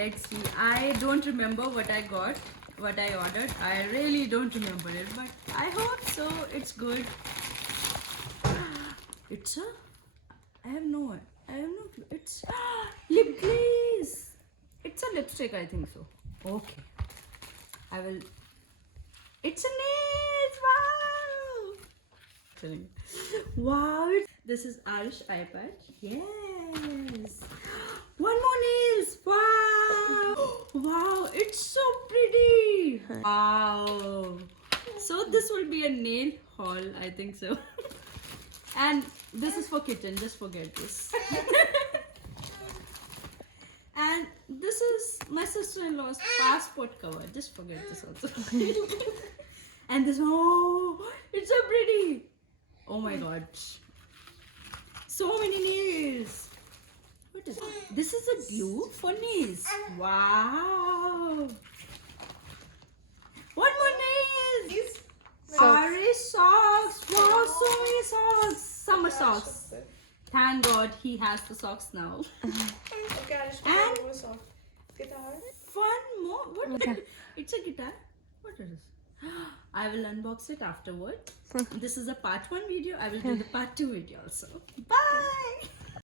let's see. I don't remember what I got, what I ordered. I really don't remember it, but I hope so. It's good. It's a. I have no clue. It's lip glaze. It's a lipstick, I think so. Okay. I will. It's a nails. Wow. Kidding. Wow. This is Arish eye patch. Yes. One more nails. Wow. Wow. It's so pretty. Wow. So this will be a nail haul, I think so. And this is for kitchen. Just forget this. And this is my sister-in-law's passport cover. Just forget this also. And this, oh, it's so pretty. Oh my god. So many nails. What is it? This is a glue for nails. Wow. One more nails. Irish socks. Wow, so many socks. Summer socks. Thank God he has the socks now. And one more. What? It's a guitar. What is this? I will unbox it afterward. This is a part 1 video. I will do the part 2 video also. Bye.